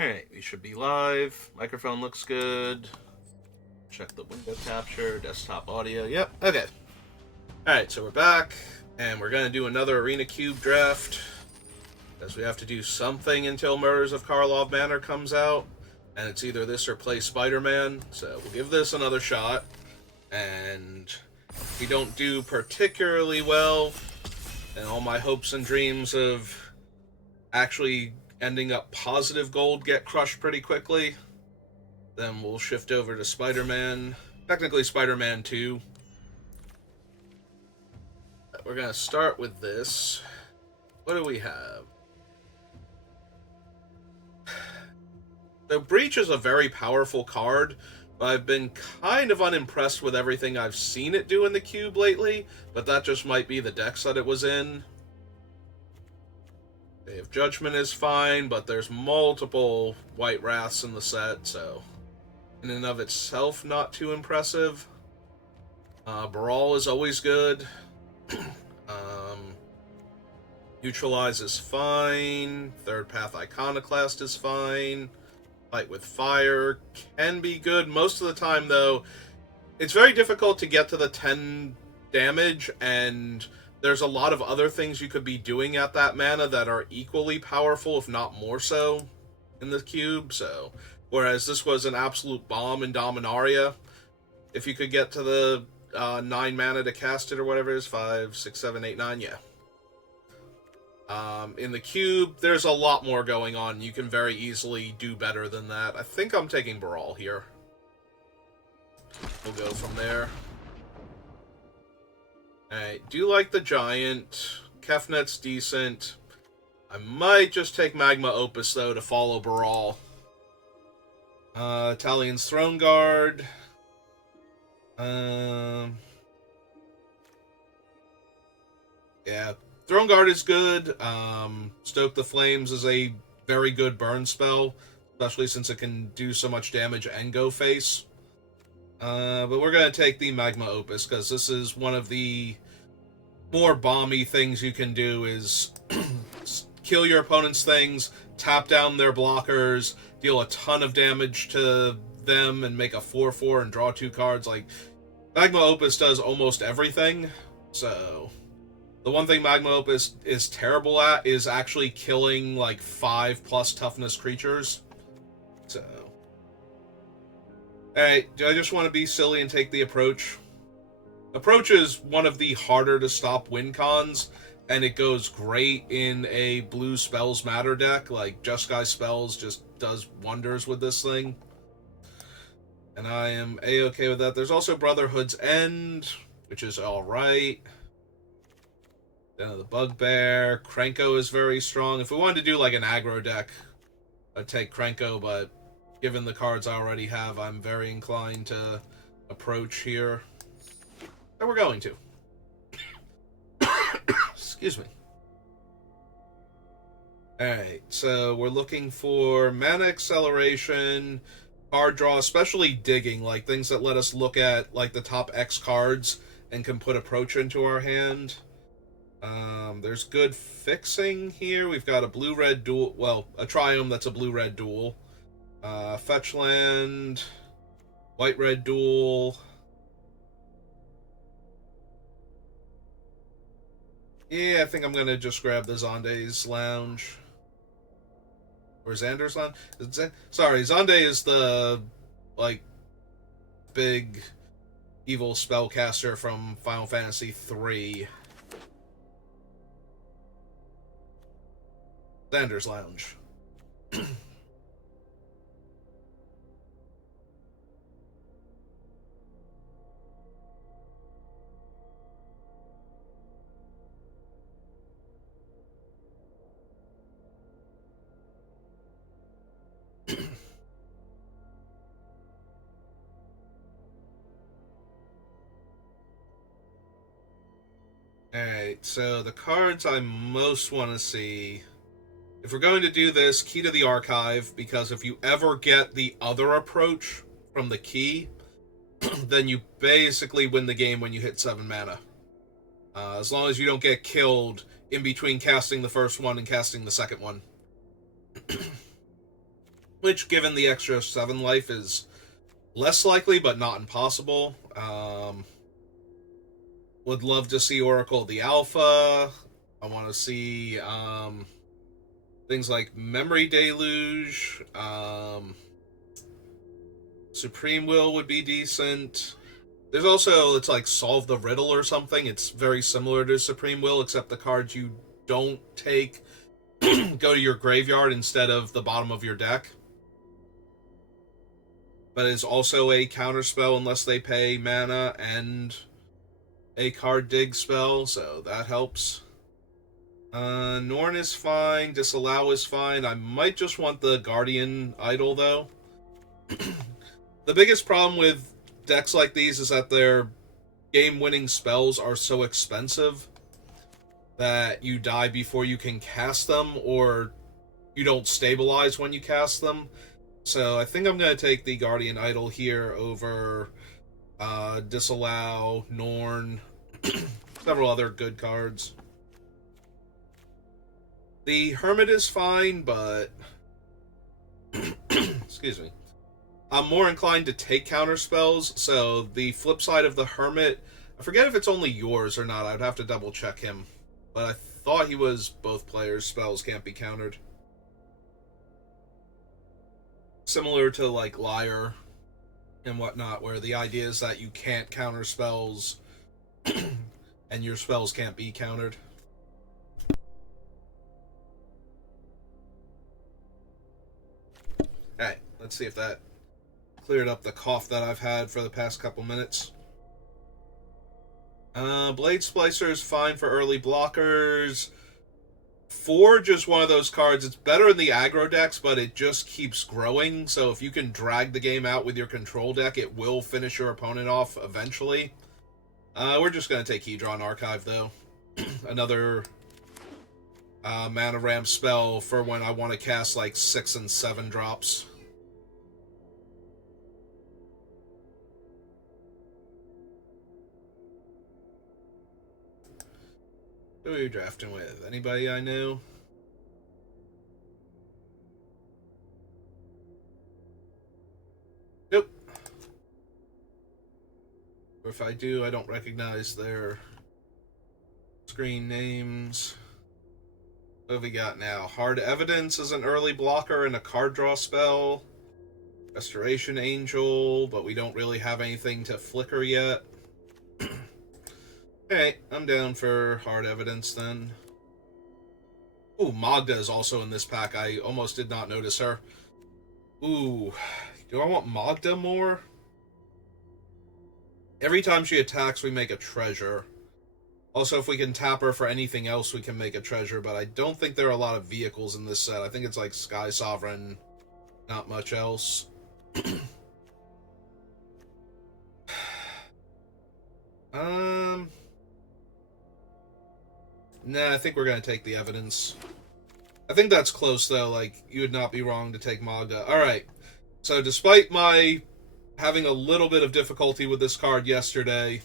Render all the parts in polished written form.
Alright, we should be live. Microphone looks good. Check the window capture, desktop audio. Yep, okay. Alright, so we're back, and we're gonna do another Arena Cube draft. Because we have to do something until Murders of Karlov Manor comes out. And it's either this or play Spider-Man. So we'll give this another shot. And if we don't do particularly well, and all my hopes and dreams of actually ending up positive gold get crushed pretty quickly, then we'll shift over to Spider-Man. Technically Spider-Man 2. We're going to start with this. What do we have? The Breach is a very powerful card, but I've been kind of unimpressed with everything I've seen it do in the cube lately, but that just might be the decks that it was in. Day of Judgment is fine, but there's multiple White Wraths in the set, so in and of itself, not too impressive. Brawl is always good. Neutralize is fine. Third Path Iconoclast is fine. Fight with Fire can be good. Most of the time, though, it's very difficult to get to the 10 damage, and there's a lot of other things you could be doing at that mana that are equally powerful, if not more so, in the cube. So, whereas this was an absolute bomb in Dominaria, if you could get to the 9 mana to cast it or whatever it is, 5, 6, 7, 8, 9, yeah. In the cube, there's a lot more going on. You can very easily do better than that. I think I'm taking Brawl here. We'll go from there. Alright, do like the Giant. Kefnet's decent. I might just take Magma Opus, though, to follow Brawl. Italian's Throne Guard. Yeah, Throne Guard is good. Stoke the Flames is a very good burn spell, especially since it can do so much damage and go face. But we're going to take the Magma Opus, because this is one of the more bomby things you can do, is kill your opponent's things, tap down their blockers, deal a ton of damage to them, and make a 4/4 and draw 2 cards. Like, Magma Opus does almost everything, so the one thing Magma Opus is terrible at is actually killing, like, 5+ toughness creatures. So, alright, do I just want to be silly and take the Approach? Approach is one of the harder to stop win cons, and it goes great in a blue Spells Matter deck. Like, Jeskai Spells just does wonders with this thing. And I am A-okay with that. There's also Brotherhood's End, which is alright. Den of the Bugbear. Krenko is very strong. If we wanted to do like an aggro deck, I'd take Krenko, but given the cards I already have, I'm very inclined to Approach here. And we're going to. Excuse me. Alright, so we're looking for mana acceleration, card draw, especially digging, like things that let us look at like the top X cards and can put Approach into our hand. There's good fixing here. We've got a blue-red duel, well, a Triome that's a blue-red duel. Fetch land, white-red duel. Yeah, I think I'm gonna just grab the Zonde's Lounge. Or Xander's Lounge? Sorry, Zonde is the, like, big evil spellcaster from Final Fantasy III. Xander's Lounge. Alright, so the cards I most want to see, if we're going to do this, Key to the Archive, because if you ever get the other Approach from the key, then you basically win the game when you hit 7 mana. As long as you don't get killed in between casting the first one and casting the second one. which, given the extra 7 life, is less likely, but not impossible. Would love to see Oracle the Alpha. I want to see things like Memory Deluge. Supreme Will would be decent. There's also, it's like Solve the Riddle or something. It's very similar to Supreme Will, except the cards you don't take go to your graveyard instead of the bottom of your deck. But it's also a counterspell unless they pay mana and a card dig spell, so that helps. Norn is fine, Disallow is fine. I might just want the Guardian Idol, though. The biggest problem with decks like these is that their game-winning spells are so expensive that you die before you can cast them, or you don't stabilize when you cast them. So I think I'm going to take the Guardian Idol here over Disallow, Norn, several other good cards. The Hermit is fine, but excuse me. I'm more inclined to take counter spells, so the flip side of the Hermit, I forget if it's only yours or not, I'd have to double check him. But I thought he was both players' spells can't be countered. Similar to like Liar and whatnot, where the idea is that you can't counter spells and your spells can't be countered. Alright, let's see if that cleared up the cough that I've had for the past couple minutes. Blade Splicer is fine for early blockers. Forge is one of those cards. It's better in the aggro decks, but it just keeps growing. So if you can drag the game out with your control deck, it will finish your opponent off eventually. We're just going to take Hedron Archive, though. Another mana ramp spell for when I want to cast like 6 and 7 drops. Who are you drafting with? Anybody I know? Nope. Or if I do, I don't recognize their screen names. What have we got now? Hard Evidence is an early blocker and a card draw spell. Restoration Angel, but we don't really have anything to flicker yet. Alright, I'm down for Hard Evidence then. Ooh, Magda is also in this pack. I almost did not notice her. Ooh, do I want Magda more? Every time she attacks, we make a treasure. Also, if we can tap her for anything else, we can make a treasure, but I don't think there are a lot of vehicles in this set. I think it's like Sky Sovereign, not much else. Nah, I think we're gonna take the Evidence. I think that's close, though. Like, you would not be wrong to take Magda. Alright, so despite my having a little bit of difficulty with this card yesterday,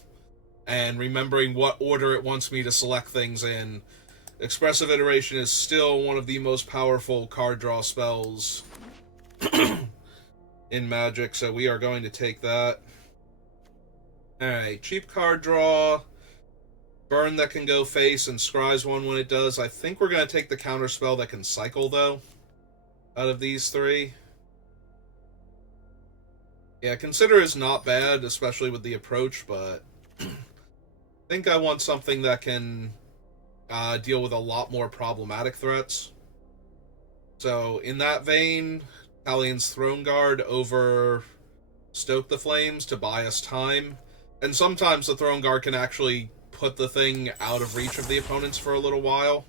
and remembering what order it wants me to select things in, Expressive Iteration is still one of the most powerful card draw spells in Magic, so we are going to take that. Alright, cheap card draw, burn that can go face, and scries one when it does. I think we're going to take the counter spell that can cycle, though, out of these three. Yeah, Consider is not bad, especially with the approach, but I think I want something that can deal with a lot more problematic threats. So, in that vein, Talion's Throne Guard over Stoke the Flames to buy us time. And sometimes the Throne Guard can actually put the thing out of reach of the opponents for a little while.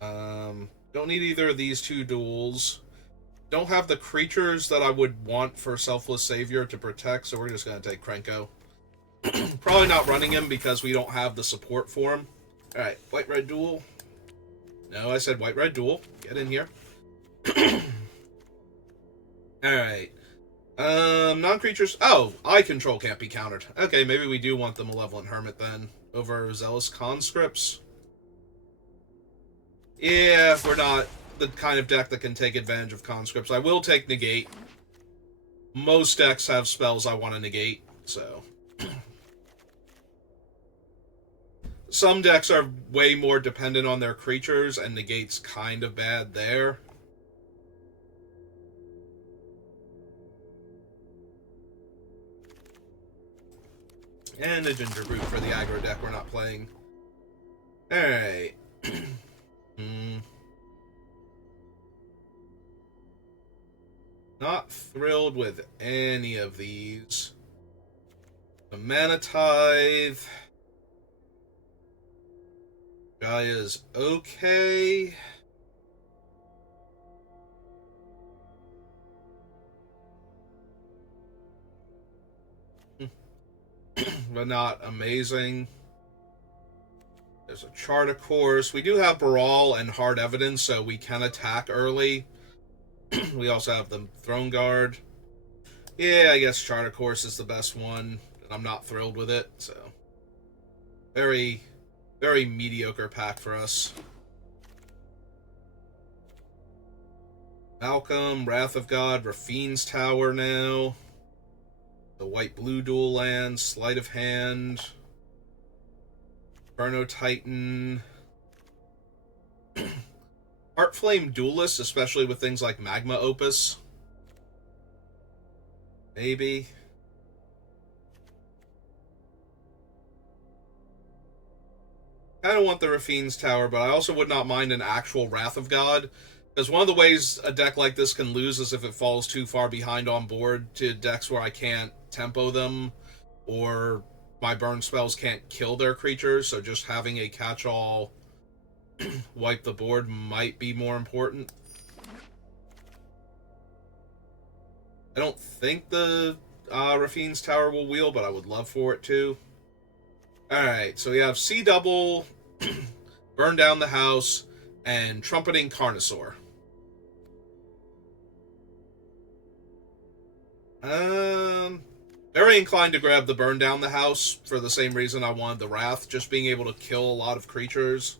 Don't need either of these two duels. Don't have the creatures that I would want for Selfless Savior to protect, so we're just going to take Krenko. Probably not running him because we don't have the support for him. Alright, white-red duel. No, I said white-red duel. Get in here. Alright. Non-creatures... Oh, Eye Control can't be countered. Okay, maybe we do want the Malevolent Hermit then, over Zealous Conscripts. Yeah, we're not the kind of deck that can take advantage of conscripts. I will take negate. Most decks have spells I want to negate, so... Some decks are way more dependent on their creatures, and negate's kind of bad there. And a Ginger Brute for the aggro deck we're not playing. Alright. Not thrilled with any of these. The Mana Tithe. Gaea's okay. But not amazing. There's a Chart of Course. We do have Baral and Hard Evidence, so we can attack early. We also have the Throne Guard. Yeah, I guess Chart of Course is the best one, and I'm not thrilled with it, so... Very, very mediocre pack for us. Malcolm, Wrath of God, Rafine's Tower now. The white-blue dual land, Sleight of Hand, Inferno Titan, Heartflame Duelist, especially with things like Magma Opus. Maybe. Kind of want the Rafine's Tower, but I also would not mind an actual Wrath of God. Because one of the ways a deck like this can lose is if it falls too far behind on board to decks where I can't tempo them, or my burn spells can't kill their creatures, so just having a catch-all wipe the board might be more important. I don't think the Rafine's Tower will wheel, but I would love for it to. Alright, so we have C-Double, Burn Down the House, and Trumpeting Carnosaur. Very inclined to grab the Burn Down the House for the same reason I wanted the Wrath. Just being able to kill a lot of creatures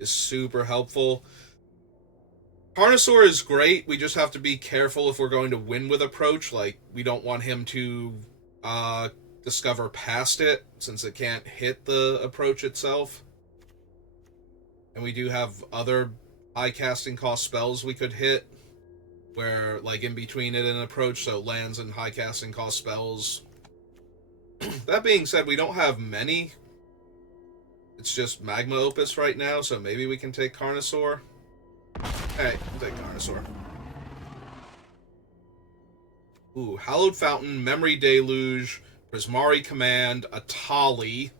is super helpful. Carnosaur is great. We just have to be careful if we're going to win with Approach. Like, we don't want him to discover past it, since it can't hit the Approach itself. And we do have other high casting cost spells we could hit, where, like, in between it and Approach, so lands and high casting cost spells. That being said, we don't have many. It's just Magma Opus right now, so maybe we can take Carnosaur. Alright, we'll take Carnosaur. Ooh, Hallowed Fountain, Memory Deluge, Prismari Command, Atali,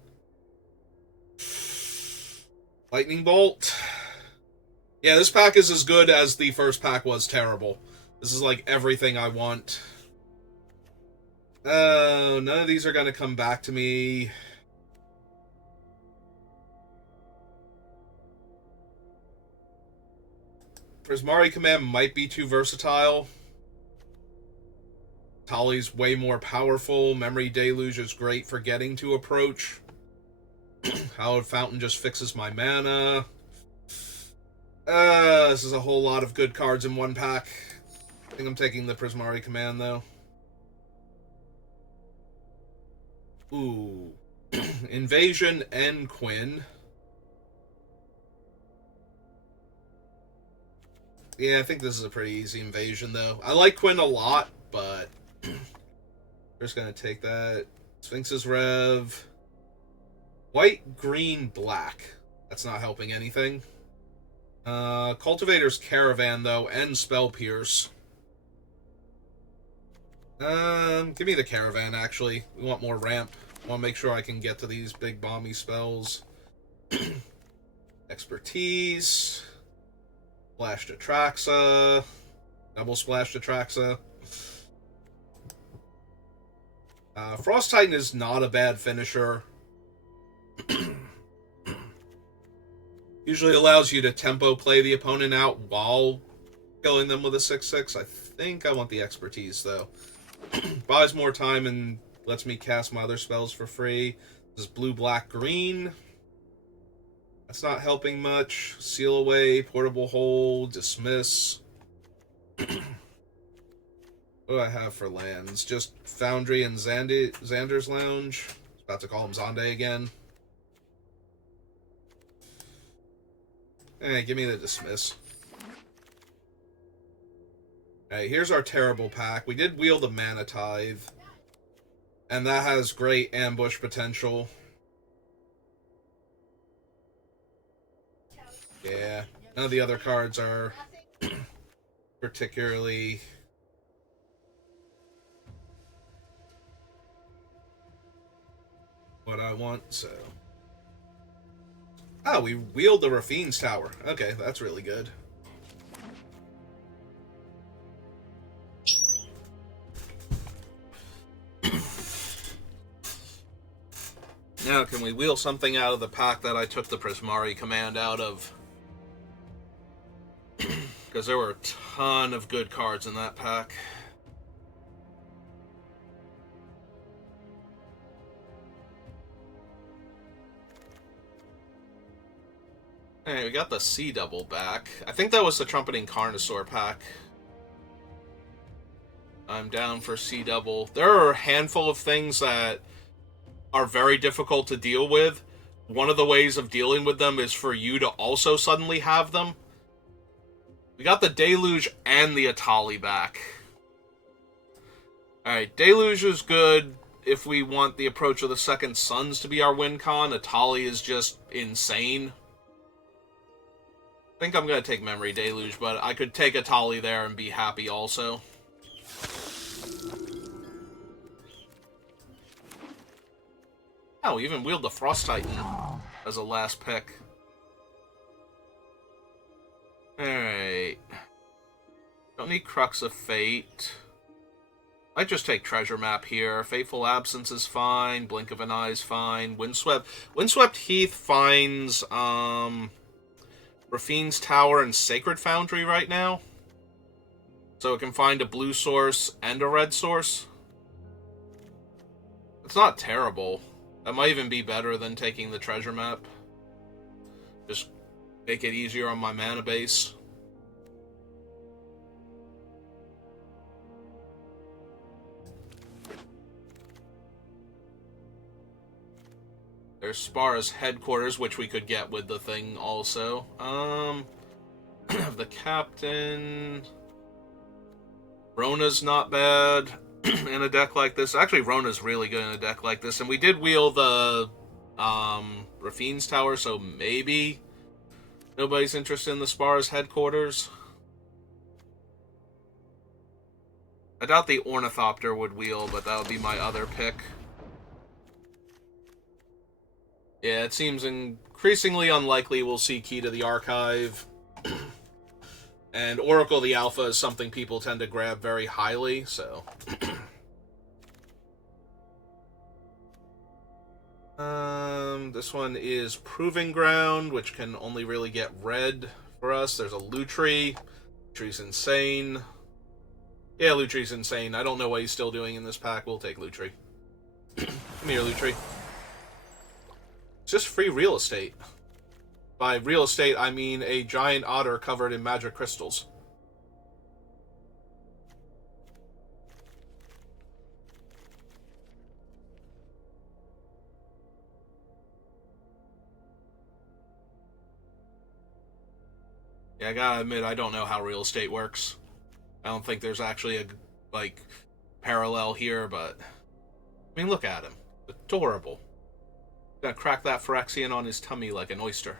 Lightning Bolt. Yeah, this pack is as good as the first pack was terrible. This is like everything I want. Oh, none of these are going to come back to me. Prismari Command might be too versatile. Tali's way more powerful. Memory Deluge is great for getting to Approach. Hallowed Fountain just fixes my mana. This is a whole lot of good cards in one pack. I think I'm taking the Prismari Command, though. Ooh. Invasion and Quinn. Yeah, I think this is a pretty easy invasion, though. I like Quinn a lot, but we're just going to take that. Sphinx's Rev. White, green, black. That's not helping anything. Cultivator's Caravan, though, and Spell Pierce. Give me the Caravan, actually. We want more ramp. I want to make sure I can get to these big bomby spells. Expertise. Splash Atraxa. Double Splash Atraxa. Frost Titan is not a bad finisher. Usually allows you to tempo play the opponent out while killing them with a 6/6. I think I want the Expertise, though. Buys more time and lets me cast my other spells for free. This is blue, black, green. That's not helping much. Seal away, portable hole, dismiss. What do I have for lands? Just Foundry and Xander's Lounge. I was about to call him Zonde again. Give me the dismiss. Alright, here's our terrible pack. We did wheel the Mana Tithe. And that has great ambush potential. Yeah, none of the other cards are particularly what I want, so... Oh, we wheeled the Rafine's Tower. Okay, that's really good. Now, can we wheel something out of the pack that I took the Prismari command out of? Because there were a ton of good cards in that pack. Hey, we got the C double back. I think that was the Trumpeting Carnosaur pack. I'm down for C double. There are a handful of things that are very difficult to deal with. One of the ways of dealing with them is for you to also suddenly have them. We got the Deluge and the Atali back. Alright, Deluge is good if we want the Approach of the Second Sons to be our win con. Atali is just insane. I think I'm going to take Memory Deluge, but I could take Atali there and be happy also. Oh, we even wheeled the Frost Titan as a last pick. Alright. Don't need Crux of Fate. Might just take Treasure Map here. Fateful Absence is fine. Blink of an Eye is fine. Windswept Heath finds Rafine's Tower and Sacred Foundry right now. So it can find a blue source and a red source. It's not terrible. That might even be better than taking the Treasure Map. Just make it easier on my mana base. There's Spara's headquarters, which we could get with the thing also. The captain... Rona's not bad in a deck like this. Actually, Rona's really good in a deck like this. And we did wheel the Rafine's Tower, so maybe nobody's interested in the Spara's headquarters. I doubt the Ornithopter would wheel, but that would be my other pick. Yeah, it seems increasingly unlikely we'll see Key to the Archive. And Oracle the Alpha is something people tend to grab very highly, so... This one is Proving Ground, which can only really get red for us. There's a Lutri. Lutri's insane. Yeah, Lutri's insane. I don't know what he's still doing in this pack. We'll take Lutri. Come here, Lutri. It's just free real estate. By real estate, I mean a giant otter covered in magic crystals. Yeah, I gotta admit, I don't know how real estate works. I don't think there's actually a, parallel here, but... I mean, look at him. Adorable. Gonna crack that Phyrexian on his tummy like an oyster.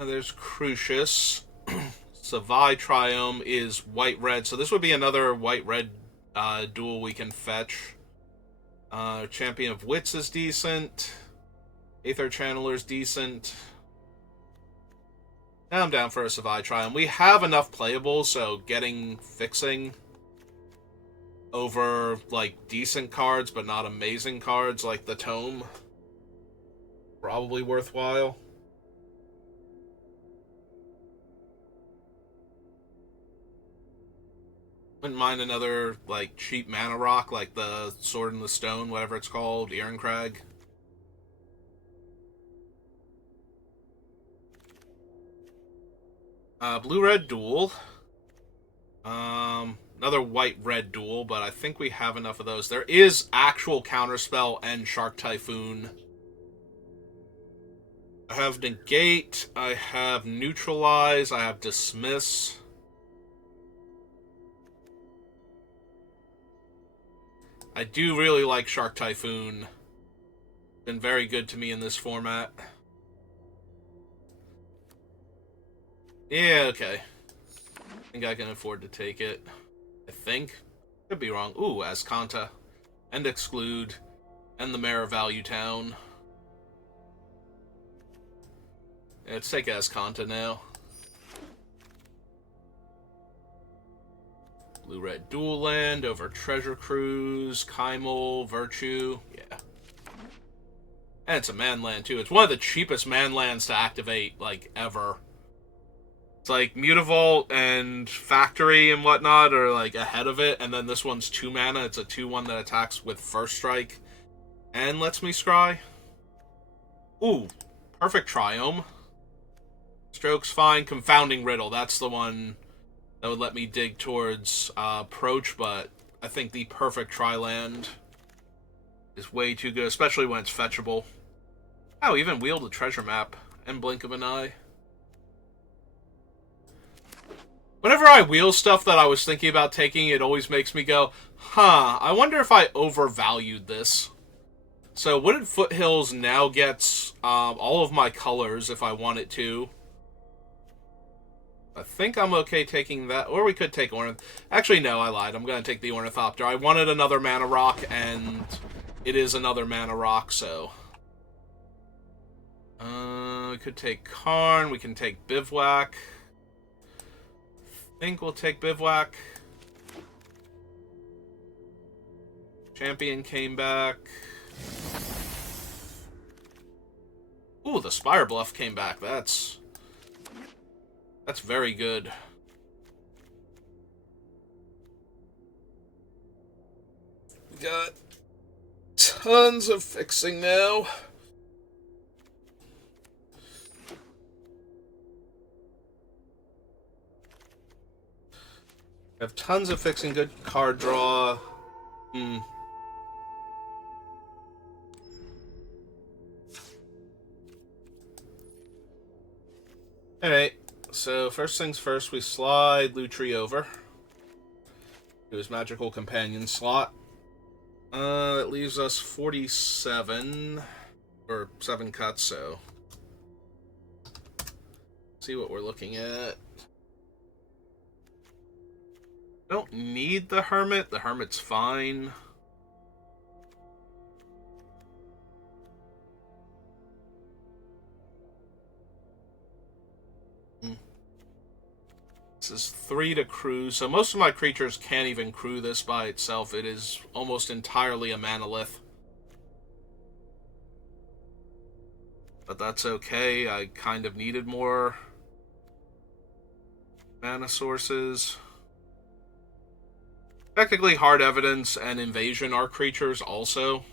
And there's Crucius. Savai Triome is white-red, so this would be another white-red duel we can fetch. Champion of Wits is decent. Aether Channeler's decent. Now I'm down for a Savai Triome. We have enough playables, so fixing over, decent cards, but not amazing cards, like the Tome, probably worthwhile. Wouldn't mind another, like, cheap mana rock, like the Sword in the Stone, whatever it's called, Ehrencrag. Blue-red duel. Another white-red duel, but I think we have enough of those. There is actual Counterspell and Shark Typhoon. I have Negate, I have Neutralize, I have Dismiss. I do really like Shark Typhoon. Been very good to me in this format. Yeah, okay. I think I can afford to take it. I think. Could be wrong. Ooh, Azcanta. And Exclude. And the Mayor of Value Town. Yeah, let's take Azcanta now. Blue-red dual land over Treasure Cruise, Kymel, Virtue. Yeah. And it's a man land, too. It's one of the cheapest man lands to activate, like, ever. It's like Mutavault and Factory and whatnot are like ahead of it, and then this one's 2 mana. It's a 2/1 that attacks with First Strike and lets me scry. Ooh, perfect Triome. Stroke's fine. Confounding Riddle. That's the one that would let me dig towards Approach, but I think the perfect Tri-land is way too good, especially when it's fetchable. Oh, even Wield a Treasure Map and Blink of an Eye. Whenever I wheel stuff that I was thinking about taking, it always makes me go, I wonder if I overvalued this. So Wooded Foothills now gets all of my colors if I want it to. I think I'm okay taking that, or we could take Actually, no, I lied. I'm going to take the Ornithopter. I wanted another mana rock, and it is another mana rock, so... we could take Karn, we can take Bivouac. I think we'll take Bivouac. Champion came back. Ooh, the Spire Bluff came back. That's very good. We got tons of fixing now. I have tons of fixing, good card draw. Alright, so first things first, we slide Lutri over to his Magical Companion slot. It leaves us 47, or 7 cuts, so... see what we're looking at. Don't need the Hermit. The Hermit's fine. This is 3 to crew, so most of my creatures can't even crew this by itself. It is almost entirely a Manalith. But that's okay. I kind of needed more mana sources. Technically, Hard Evidence and Invasion are creatures also.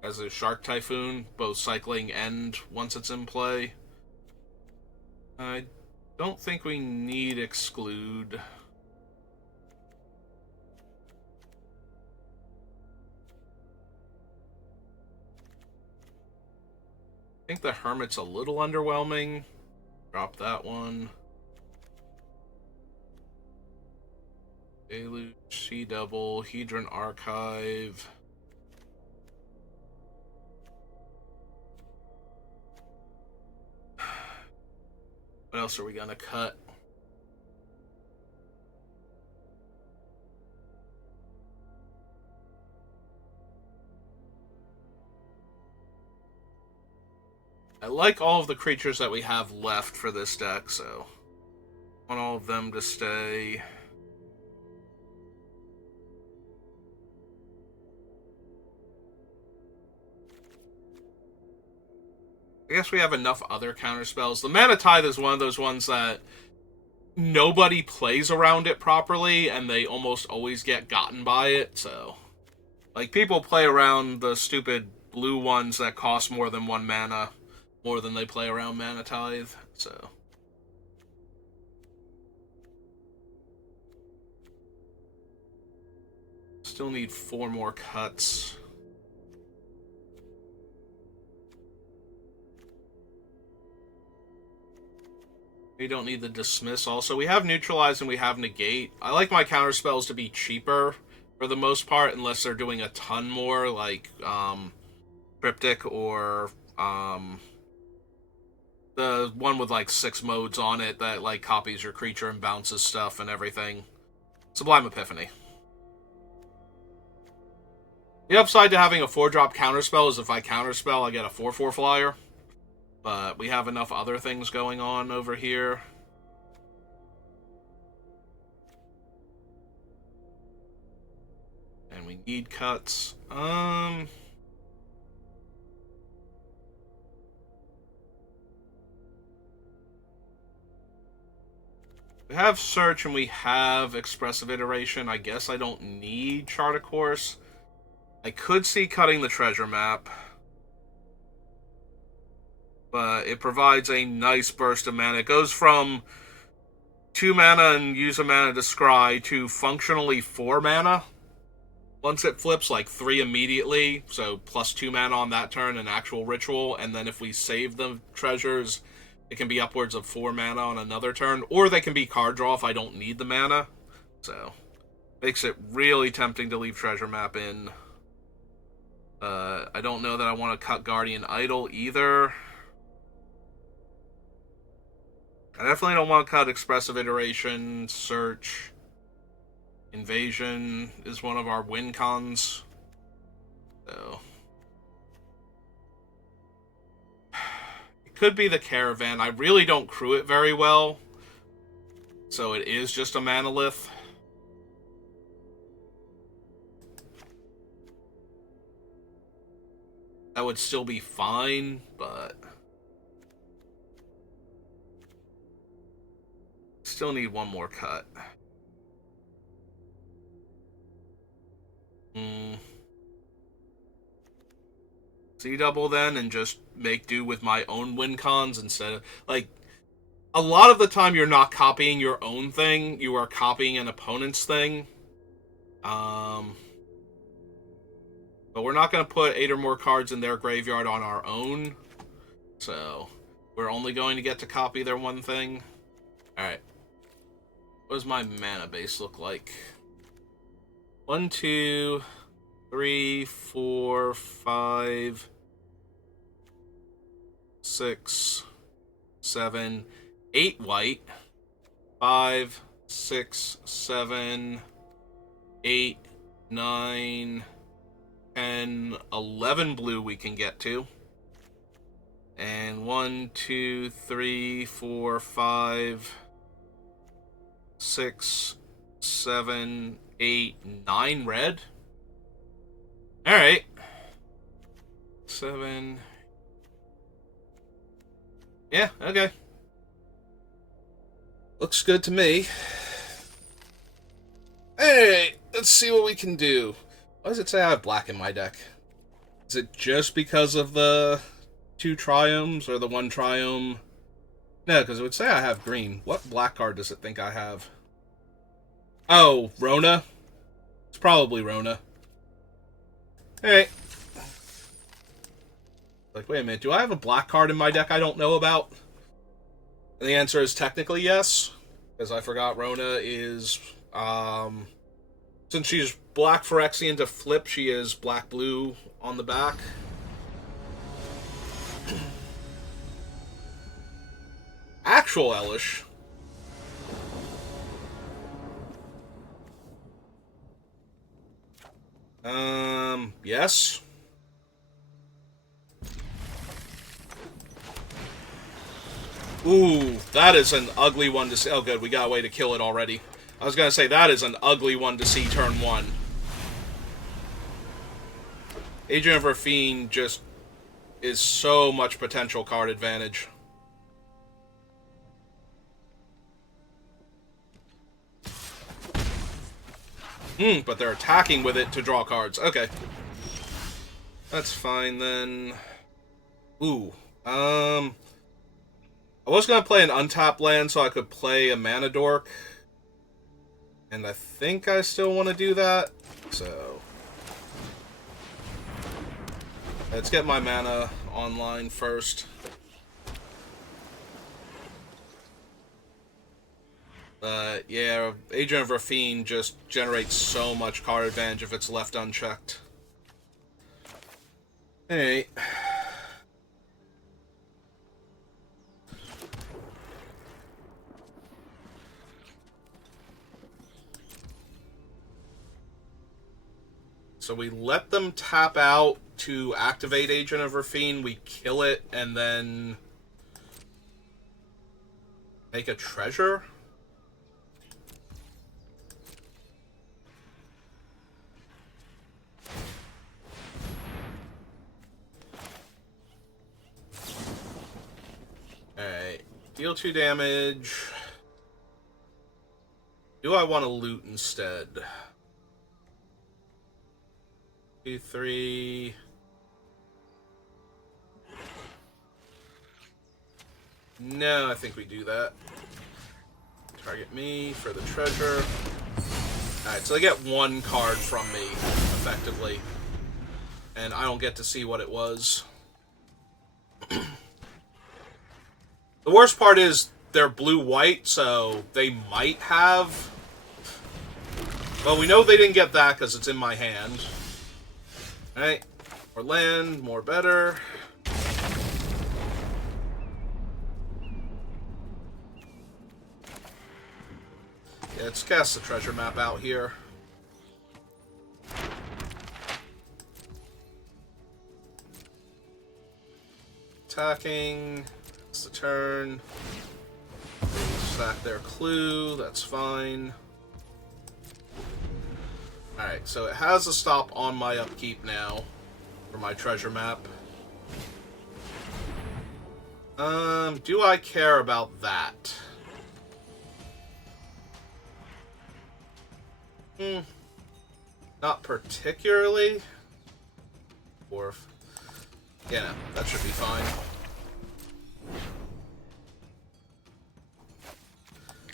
As a Shark Typhoon, both cycling and once it's in play. I don't think we need Exclude. I think the Hermit's a little underwhelming. Drop that one. Deluge, Sea Double, Hedron Archive. What else are we gonna cut? I like all of the creatures that we have left for this deck, so I want all of them to stay. I guess we have enough other counter spells. The Mana Tithe is one of those ones that nobody plays around it properly, and they almost always get gotten by it, so... Like, people play around the stupid blue ones that cost more than 1 mana, more than they play around Mana Tithe, so... Still need 4 more cuts. We don't need the Dismiss also. We have Neutralize and we have Negate. I like my counterspells to be cheaper for the most part, unless they're doing a ton more, like Cryptic or the one with like 6 modes on it that like copies your creature and bounces stuff and everything. Sublime Epiphany. The upside to having a 4-drop counterspell is if I counterspell, I get a 4/4 flyer. But we have enough other things going on over here. And we need cuts. We have Search and we have Expressive Iteration. I guess I don't need Chart a Course. I could see cutting the Treasure Map. But it provides a nice burst of mana. It goes from 2 mana and use a mana to scry to functionally 4 mana. Once it flips, like 3 immediately, so plus 2 mana on that turn, an actual ritual, and then if we save the treasures, it can be upwards of 4 mana on another turn, or they can be card draw if I don't need the mana. So, makes it really tempting to leave Treasure Map in. I don't know that I want to cut Guardian Idol either. I definitely don't want to cut Expressive Iteration, Search. Invasion is one of our win cons. So. It could be the Caravan. I really don't crew it very well. So it is just a Manalith. That would still be fine, but... Still need 1 more cut. C-double then, and just make do with my own win cons instead of... Like, a lot of the time you're not copying your own thing, you are copying an opponent's thing. But we're not going to put 8 or more cards in their graveyard on our own. So, we're only going to get to copy their one thing. Alright. What does my mana base look like? 1, 2, 3, 4, 5, 6, 7, 8 white. 5, 6, 7, 8, 9, 10, 11 blue we can get to. And 1, 2, 3, 4, 5... 6, 7, 8, 9 red. Alright. 7. Yeah, okay. Looks good to me. Hey, let's see what we can do. Why does it say I have black in my deck? Is it just because of the 2 triomes or the 1 triome? No, because it would say I have green. What black card does it think I have? Oh, Rona? It's probably Rona. Alright. Like, wait a minute, do I have a black card in my deck I don't know about? And the answer is technically yes, because I forgot Rona is, since she's black Phyrexian to flip, she is black-blue on the back. Actual Elish. Yes. Ooh, that is an ugly one to see. Oh, good, we got a way to kill it already. I was gonna say, that is an ugly one to see turn 1. Agent of Rafine just is so much potential card advantage. But they're attacking with it to draw cards. Okay. That's fine, then. Ooh. I was gonna play an untapped land so I could play a Mana Dork. And I think I still want to do that. So... let's get my mana online first. Yeah, Agent of Rafine just generates so much card advantage if it's left unchecked. Alright. So we let them tap out to activate Agent of Rafine, we kill it, and then make a treasure? Alright. Deal 2 damage. Do I want to loot instead? 2, 3... no, I think we do that. Target me for the treasure. Alright, so they get 1 card from me, effectively. And I don't get to see what it was. The worst part is they're blue-white, so they might have... well, we know they didn't get that because it's in my hand. Alright, more land, more better. Yeah, let's cast the treasure map out here. Attacking. It's the turn. Sack their clue. That's fine. Alright, so it has a stop on my upkeep now for my treasure map. Do I care about that? Not particularly. Or, yeah, no, that should be fine.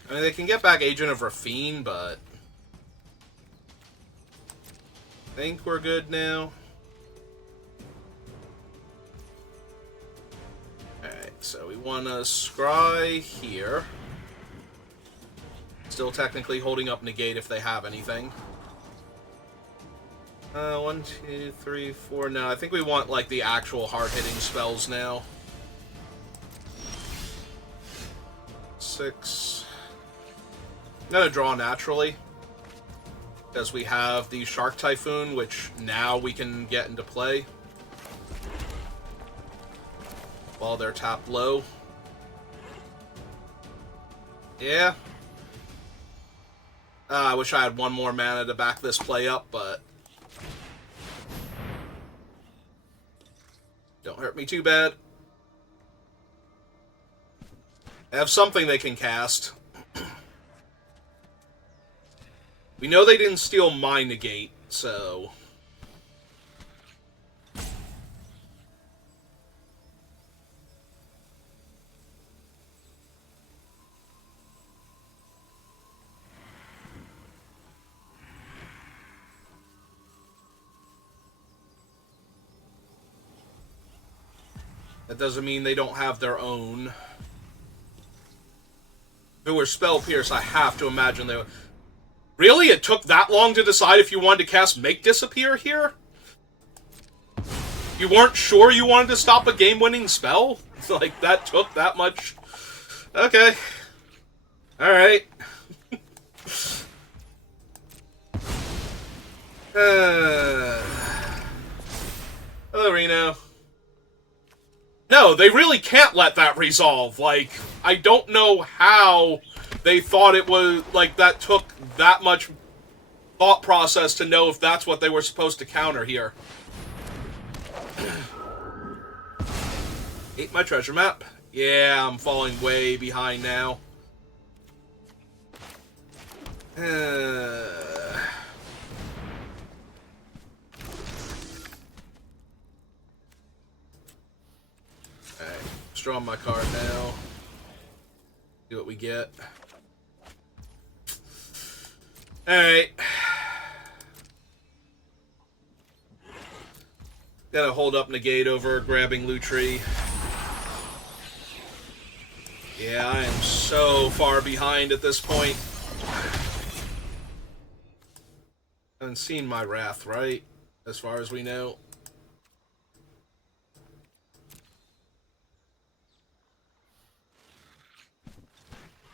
I mean, they can get back Agent of Rafine, but I think we're good now. Alright, so we want to scry here. Still technically holding up negate if they have anything. 1, 2, 3, 4. No, I think we want, like, the actual hard-hitting spells now. 6. I'm gonna draw naturally. Because we have the Shark Typhoon, which now we can get into play. While they're tapped low. Yeah. I wish I had 1 more mana to back this play up, but don't hurt me too bad. I have something they can cast. We know they didn't steal my negate, so that doesn't mean they don't have their own. If it were Spell Pierce, I have to imagine they would. Really? It took that long to decide if you wanted to cast Make Disappear here? You weren't sure you wanted to stop a game-winning spell? Like, that took that much? Okay. Alright. Hello, Reno. No, they really can't let that resolve. Like, I don't know how they thought it was, like, that took that much thought process to know if that's what they were supposed to counter here. Ate my treasure map. Yeah, I'm falling way behind now. draw my card now. See what we get. Alright. Gotta hold up negate over grabbing Lutri. Yeah, I am so far behind at this point. Haven't seen my Wrath, right? As far as we know.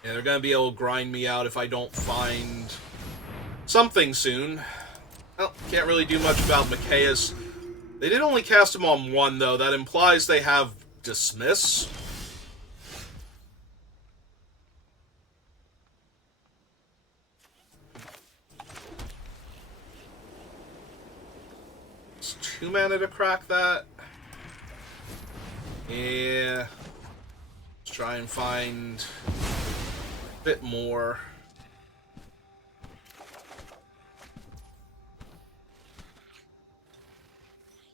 Yeah, they're gonna be able to grind me out if I don't find something soon. Well, can't really do much about Mikaeus. They did only cast him on one, though. That implies they have Dismiss. It's 2 mana to crack that. Yeah. Let's try and find a bit more.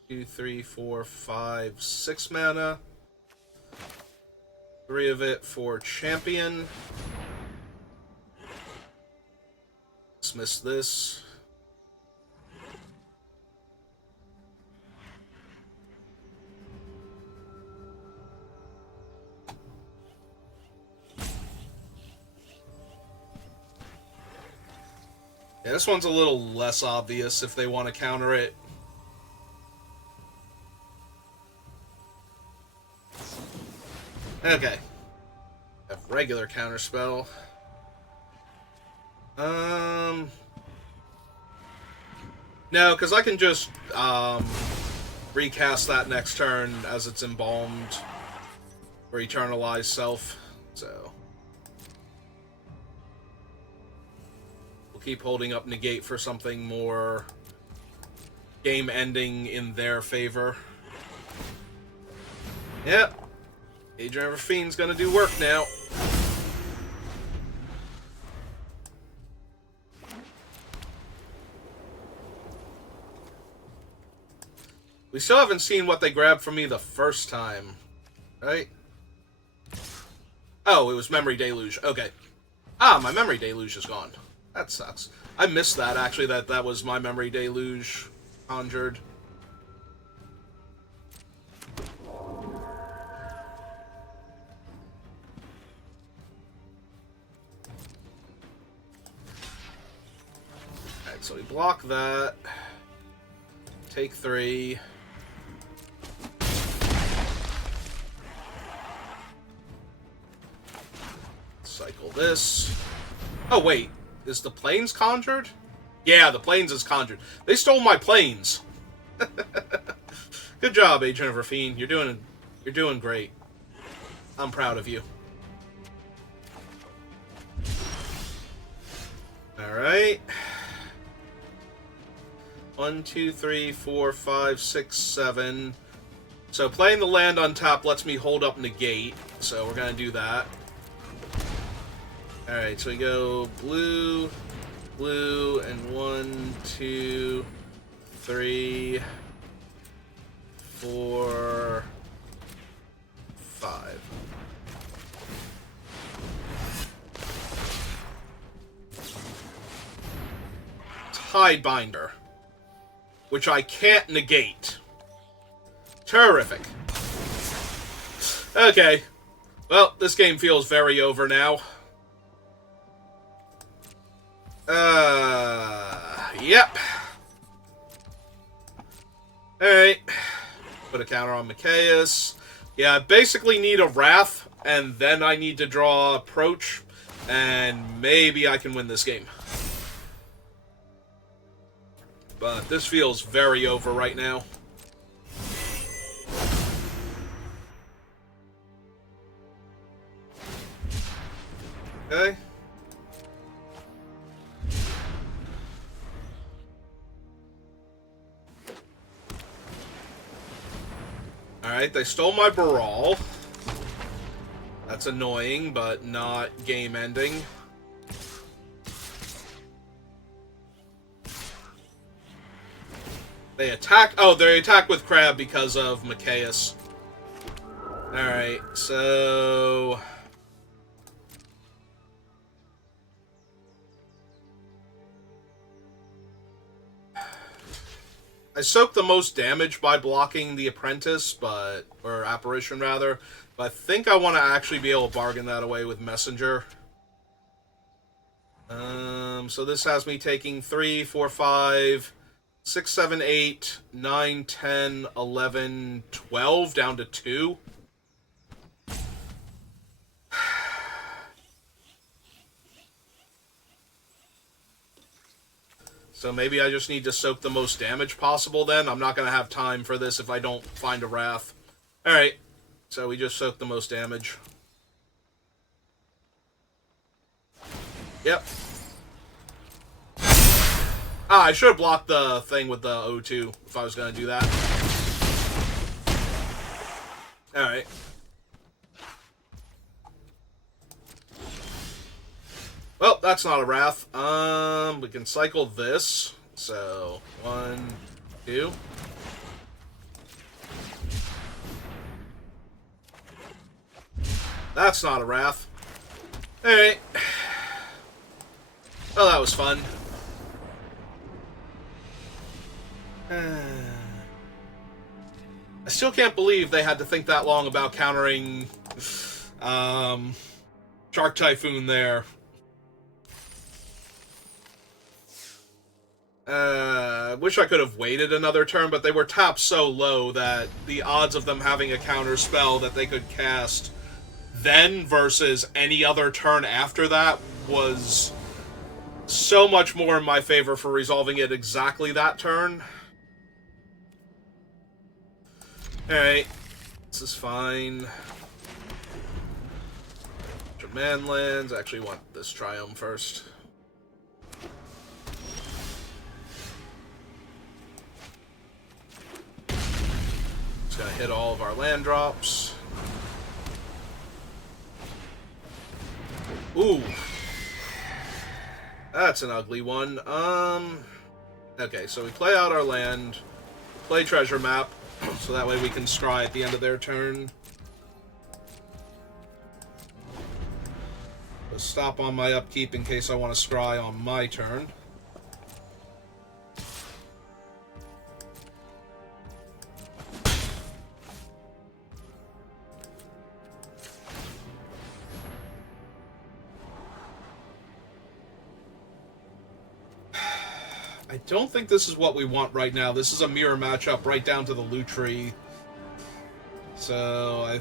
2, 3, 4, 5, 6 mana. 3 of it for champion. Dismiss this. Yeah, this one's a little less obvious if they want to counter it. Okay. Have regular counterspell. No, because I can just recast that next turn as it's embalmed for Eternalized Self. So we'll keep holding up negate for something more game ending in their favor. Yep. Adrian Fiend's gonna do work now. We still haven't seen what they grabbed from me the first time, right? Oh, it was Memory Deluge. Okay. Ah, my Memory Deluge is gone. That sucks. I missed that, actually, that was my Memory Deluge conjured. Alright, so we block that. Take 3. Cycle this. Oh, wait. Is the Plains conjured? Yeah, the Plains is conjured. They stole my Plains. Good job, Agent of Rafine. You're doing great. I'm proud of you. Alright. 1, 2, 3, 4, 5, 6, 7. So playing the land on top lets me hold up negate. So we're gonna do that. Alright, so we go blue, blue, and 1, 2, 3, 4, 5. Tidebinder, which I can't negate. Terrific. Okay. Well, this game feels very over now. Yep. Alright. Put a counter on Mikaeus. Yeah, I basically need a Wrath, and then I need to draw Approach, and maybe I can win this game. But this feels very over right now. Okay. Alright, they stole my Baral. That's annoying, but not game-ending. They attacked... Oh, they attacked with Crab because of Mikaeus. Alright, so... I soak the most damage by blocking the Apprentice, or Apparition rather, but I think I want to actually be able to bargain that away with Messenger. So this has me taking 3, 4, 5, 6, 7, 8, 9, 10, 11, 12 down to 2. So maybe I just need to soak the most damage possible then. I'm not going to have time for this if I don't find a Wrath. Alright, so we just soak the most damage. Yep. I should have blocked the thing with the O2 if I was going to do that. Alright. Well, that's not a Wrath. We can cycle this. So, 1, 2. That's not a Wrath. Alright. Well, that was fun. I still can't believe they had to think that long about countering Shark Typhoon there. Wish I could have waited another turn, but they were tapped so low that the odds of them having a counter spell that they could cast then versus any other turn after that was so much more in my favor for resolving it exactly that turn. Alright, this is fine. Man lands. I actually want this Triumph first. Just gonna hit all of our land drops. Ooh. That's an ugly one. Okay, so we play out our land, play treasure map, so that way we can scry at the end of their turn. Stop on my upkeep in case I want to scry on my turn. I don't think this is what we want right now. This is a mirror matchup right down to the loot tree. So I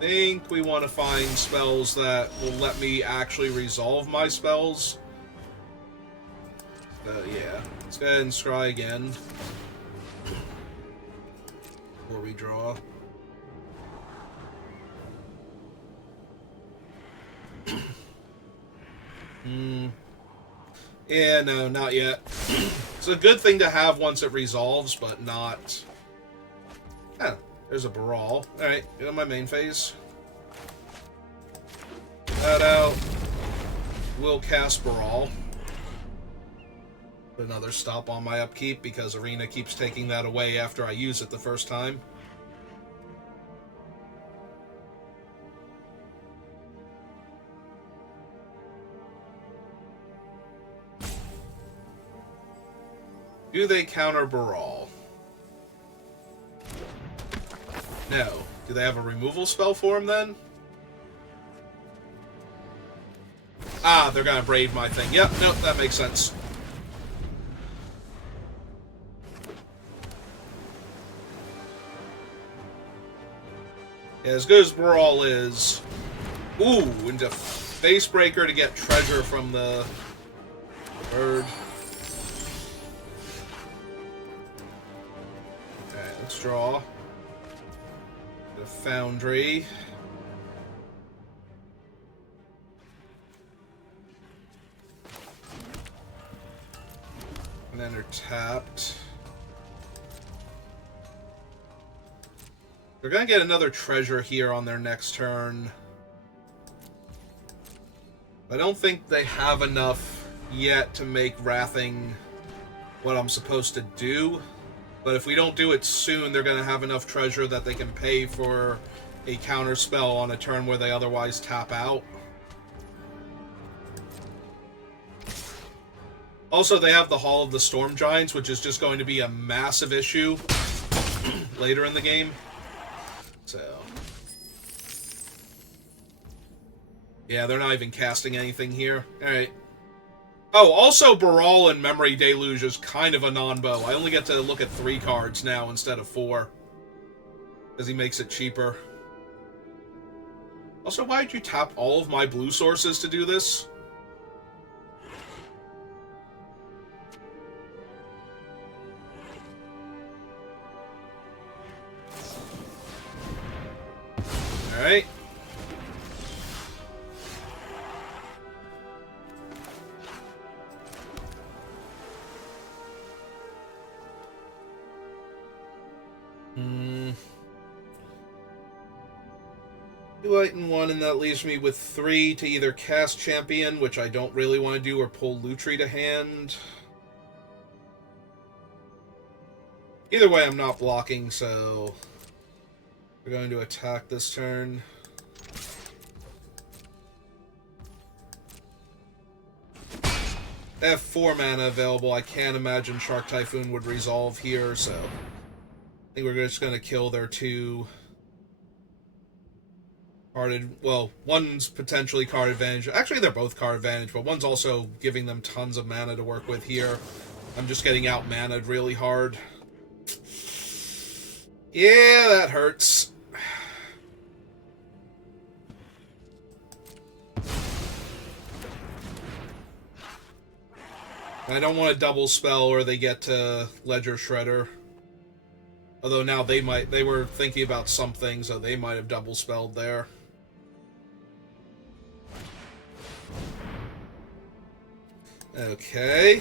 think we want to find spells that will let me actually resolve my spells. Yeah, let's go ahead and scry again. Before we draw. Yeah, no, not yet. It's a good thing to have once it resolves, but not... Oh, there's a Baral. Alright, get on my main phase. That out. We'll cast Baral. Put another stop on my upkeep, because Arena keeps taking that away after I use it the first time. Do they counter Baral? No. Do they have a removal spell for him then? Ah, they're gonna Brave my thing. Yep, nope, that makes sense. Yeah, as good as Baral is... Ooh, into Facebreaker to get treasure from the bird. Let's draw. The Foundry. And then they're tapped. They're gonna get another treasure here on their next turn. I don't think they have enough yet to make Wrathing what I'm supposed to do. But if we don't do it soon, they're going to have enough treasure that they can pay for a counter spell on a turn where they otherwise tap out. Also, they have the Hall of the Storm Giants, which is just going to be a massive issue later in the game. So, yeah, they're not even casting anything here. Alright. Oh, also, Baral and Memory Deluge is kind of a non-bow. I only get to look at 3 cards now instead of 4. Because he makes it cheaper. Also, why did you tap all of my blue sources to do this? Alright. Two white and 1, and that leaves me with 3 to either cast Champion, which I don't really want to do, or pull Lutri to hand. Either way, I'm not blocking, so we're going to attack this turn. I have 4 mana available. I can't imagine Shark Typhoon would resolve here, so I think we're just going to kill their 2 carded. Well, one's potentially card advantage. Actually, they're both card advantage, but one's also giving them tons of mana to work with here. I'm just getting out mana'd really hard. Yeah, that hurts. I don't want to double spell or they get to Ledger Shredder. Although now they were thinking about something, so they might have double spelled there. Okay.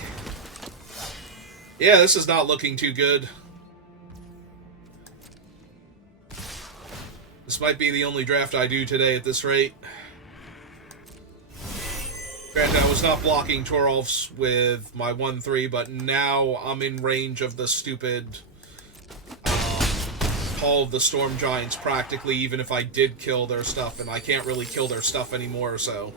Yeah, this is not looking too good. This might be the only draft I do today at this rate. Granted, I was not blocking Torolf's with my 1-3, but now I'm in range of the stupid Hall of the Storm Giants practically, even if I did kill their stuff, and I can't really kill their stuff anymore, so...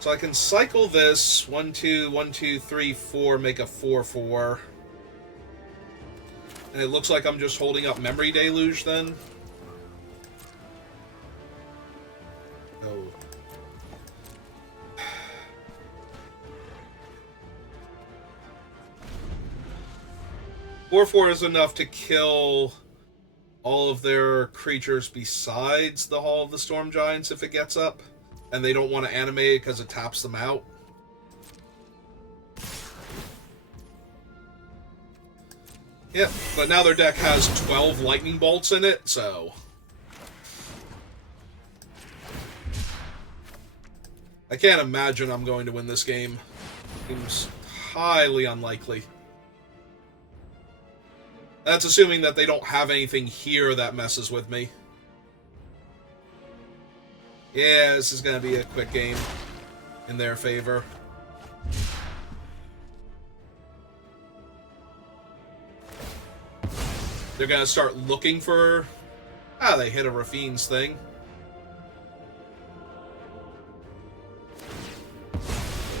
So I can cycle this 1, 2, 1, 2, 3, 4, make a 4/4. And it looks like I'm just holding up Memory Deluge then. Oh. 4/4 is enough to kill all of their creatures besides the Hall of the Storm Giants if it gets up. And they don't want to animate it because it taps them out. Yep, but now their deck has 12 lightning bolts in it, so... I can't imagine I'm going to win this game. Seems highly unlikely. That's assuming that they don't have anything here that messes with me. Yeah, this is going to be a quick game in their favor. They're going to start looking for... Ah, they hit a Rafine's thing.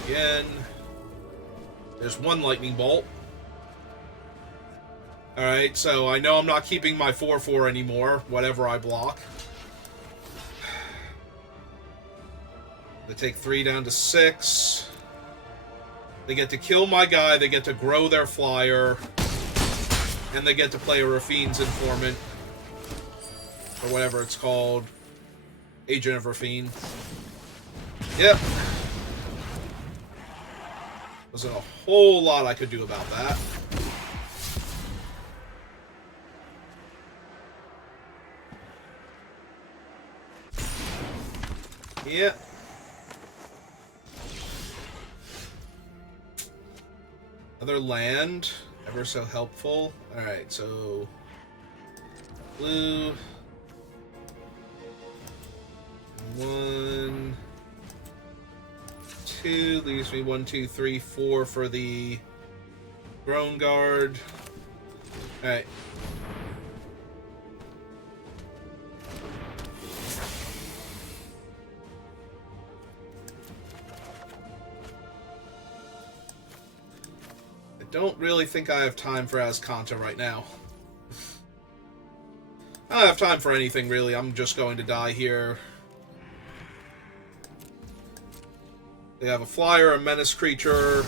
Again. There's one lightning bolt. Alright, so I know I'm not keeping my 4/4 anymore, whatever I block. They take 3 down to 6. They get to kill my guy, they get to grow their flyer, and they get to play a Rafine's Informant. Or whatever it's called. Agent of Rafine. Yep. Wasn't a whole lot I could do about that. Yep. Another land. Ever so helpful. Alright, so... Blue. 1... 2, leaves me 1, 2, 3, 4 for the Throne Guard. Alright. I don't really think I have time for Azcanta right now. I don't have time for anything, really. I'm just going to die here. They have a flyer, a menace creature,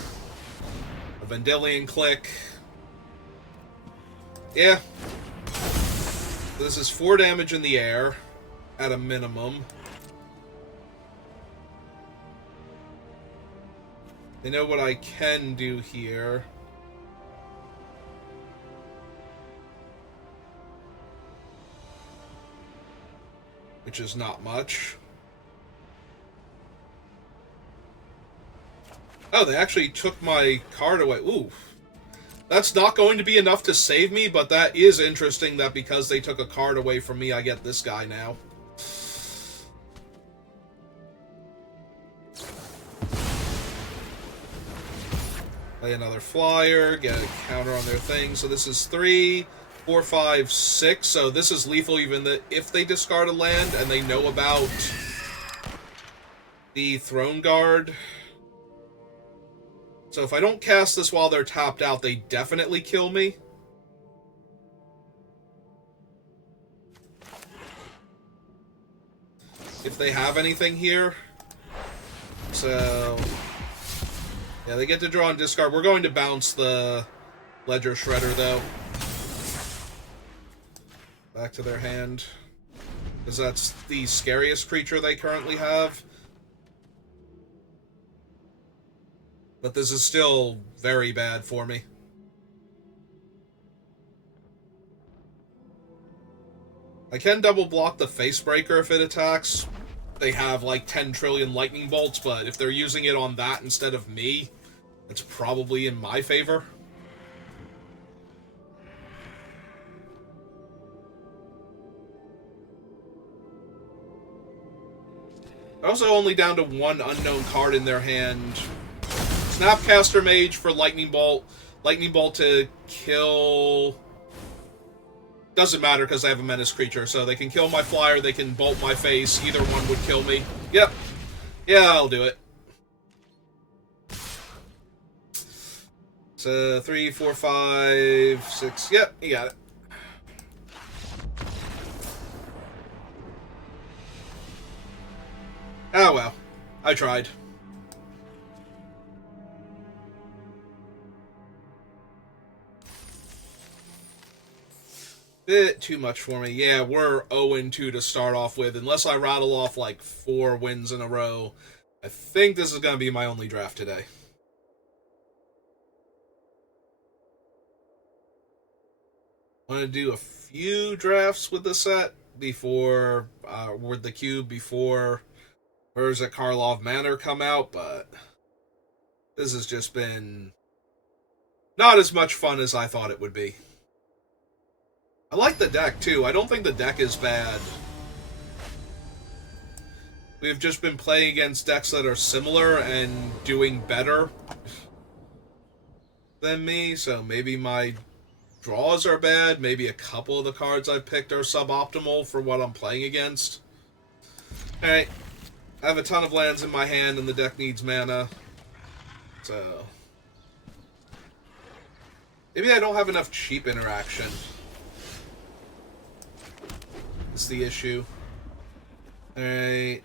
a Vendilion Click. Yeah. This is 4 damage in the air, at a minimum. They know what I can do here. Which is not much. Oh, they actually took my card away. Ooh. That's not going to be enough to save me, but that is interesting that because they took a card away from me, I get this guy now. Play another flyer, get a counter on their thing. So this is 3, 4, 5, 6. So this is lethal even if they discard a land and they know about the Throne Guard. So if I don't cast this while they're tapped out, they definitely kill me. If they have anything here. So yeah, they get to draw and discard. We're going to bounce the Ledger Shredder, though. Back to their hand. Because that's the scariest creature they currently have. But this is still very bad for me. I can double block the Facebreaker if it attacks. They have like 10 trillion lightning bolts, but if they're using it on that instead of me, it's probably in my favor. They're also only down to 1 unknown card in their hand. Snapcaster Mage for Lightning Bolt. Lightning Bolt to kill... Doesn't matter because I have a menace creature, so they can kill my flyer, they can bolt my face, either one would kill me. Yep. Yeah, I'll do it. So, 3, 4, 5, 6... Yep, you got it. Oh well. I tried. Bit too much for me. Yeah, we're 0-2 to start off with. Unless I rattle off like 4 wins in a row, I think this is going to be my only draft today. I'm going to do a few drafts with the set before, with the cube before Urza Karlov Manor come out, but this has just been not as much fun as I thought it would be. I like the deck, too. I don't think the deck is bad. We've just been playing against decks that are similar and doing better than me, so maybe my draws are bad. Maybe a couple of the cards I've picked are suboptimal for what I'm playing against. Alright. I have a ton of lands in my hand and the deck needs mana. So maybe I don't have enough cheap interaction. Is the issue. Alright.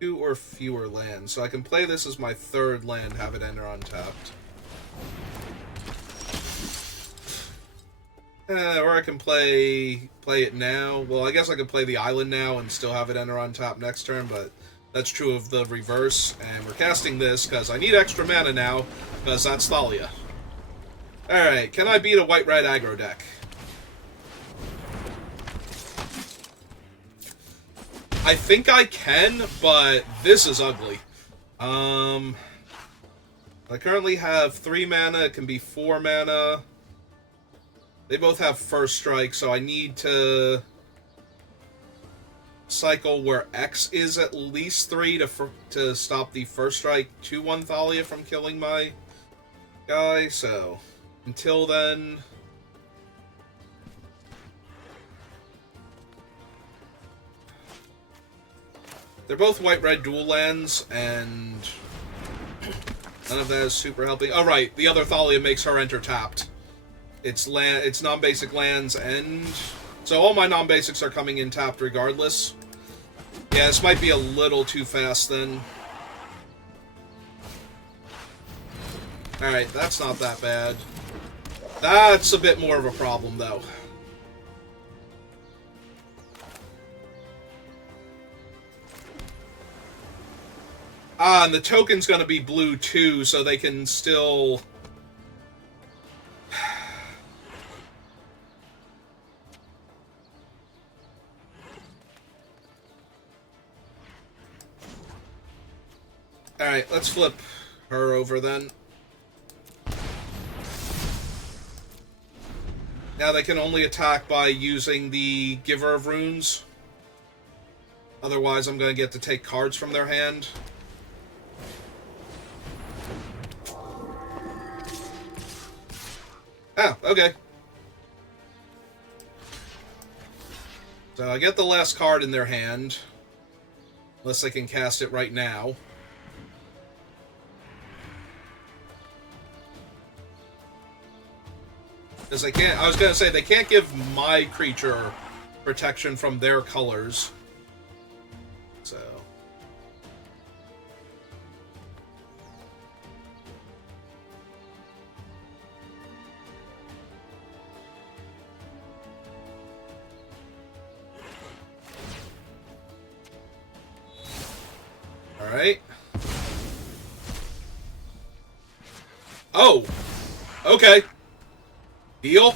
2 or fewer lands. So I can play this as my 3rd land, have it enter untapped. Or I can play it now. Well, I guess I could play the island now and still have it enter untapped next turn, but that's true of the reverse. And we're casting this because I need extra mana now, because that's Thalia. Alright, can I beat a white-red aggro deck? I think I can, but this is ugly. I currently have 3 mana, it can be 4 mana. They both have first strike, so I need to cycle where X is at least 3 to stop the first strike 2/1 Thalia from killing my guy, so until then... They're both white-red dual lands, and none of that is super helping. Oh, right, the other Thalia makes her enter tapped. It's non-basic lands, and... So all my non-basics are coming in tapped regardless. Yeah, this might be a little too fast, then. Alright, that's not that bad. That's a bit more of a problem, though. Ah, and the token's gonna be blue, too, so they can still... Alright, let's flip her over, then. Now they can only attack by using the Giver of Runes. Otherwise, I'm going to get to take cards from their hand. Oh, okay. So I get the last card in their hand. Unless they can cast it right now. Because they can't... I was going to say, they can't give my creature protection from their colors. So... Alright. Oh! Okay. Deal?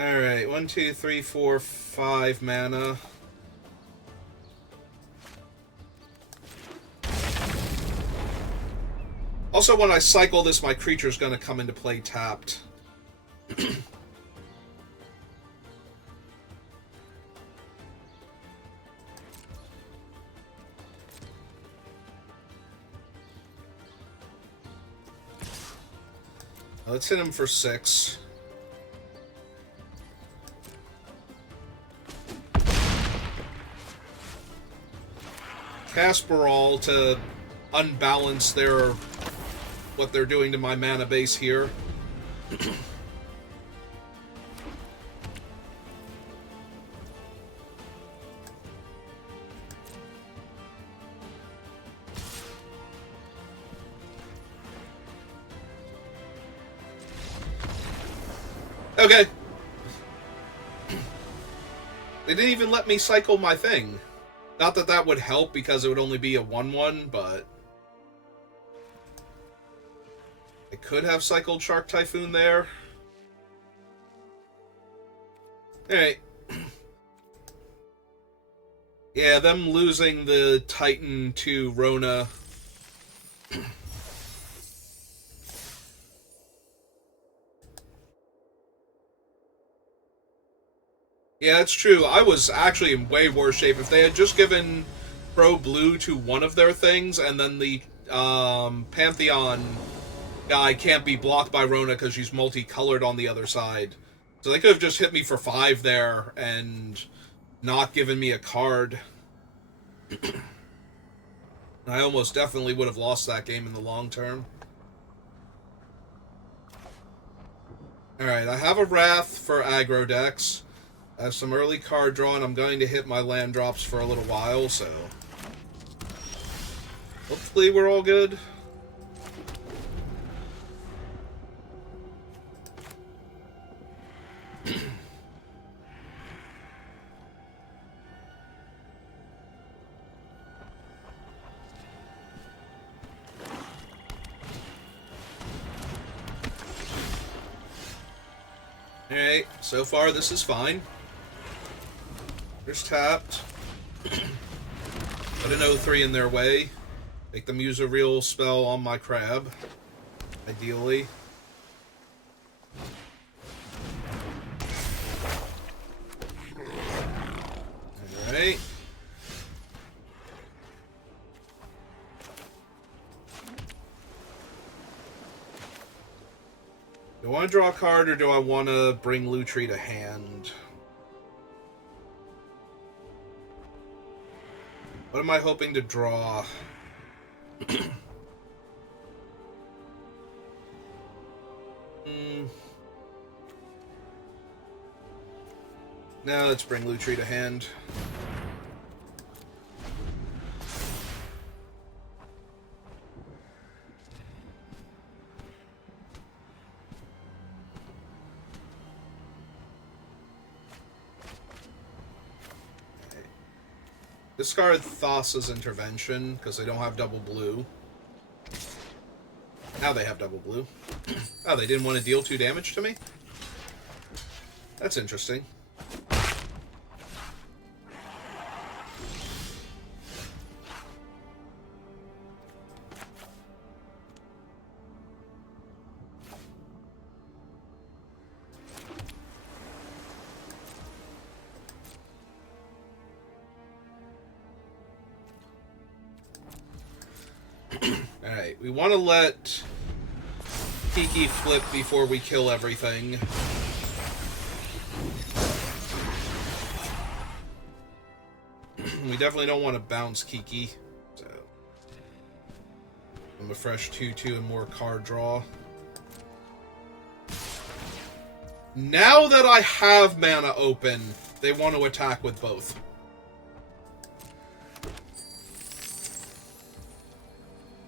Alright, 1, 2, 3, 4, 5 mana. Also, when I cycle this, my creature's gonna come into play tapped. Let's hit him for 6. Cast Baral to unbalance what they're doing to my mana base here. Okay. They didn't even let me cycle my thing. Not that that would help because it would only be a 1/1, but... I could have cycled Shark Typhoon there. Alright. Yeah, them losing the Titan to Rona... Yeah, that's true. I was actually in way worse shape. If they had just given Pro Blue to one of their things, and then the Pantheon guy can't be blocked by Rona because she's multicolored on the other side. So they could have just hit me for 5 there and not given me a card. I almost definitely would have lost that game in the long term. Alright, I have a Wrath for aggro decks. I have some early card draw, and I'm going to hit my land drops for a little while, so... Hopefully we're all good. Alright, so far this is fine. Just tapped. Put an 0-3 in their way. Make them use a real spell on my crab. Ideally. Alright. Do I want to draw a card, or do I want to bring Lutri to hand? What am I hoping to draw? Now let's bring Lutri to hand. Discard Thassa's Intervention, because they don't have double blue. Now they have double blue. Oh, they didn't want to deal 2 damage to me? That's interesting. Alright, we want to let Kiki flip before we kill everything. We definitely don't want to bounce Kiki. So I'm a fresh 2/2 and more card draw. Now that I have mana open, they want to attack with both.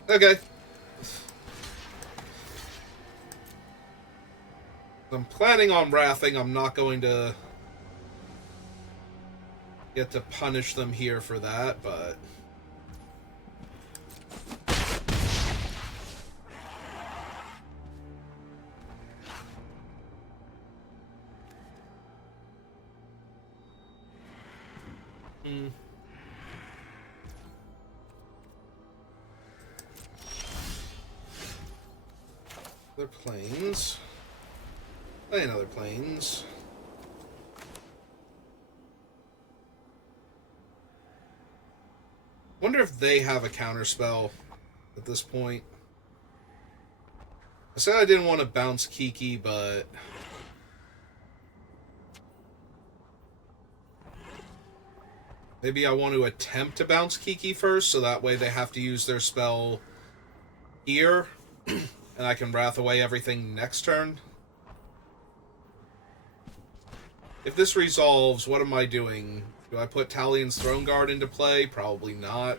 Okay. I'm planning on wrathing. I'm not going to get to punish them here for that, but... Other planes. And other planes. Wonder if they have a counterspell at this point. I said I didn't want to bounce Kiki, but... maybe I want to attempt to bounce Kiki first, so that way they have to use their spell here, and I can wrath away everything next turn. If this resolves, what am I doing? Do I put Talion's Throne Guard into play? Probably not.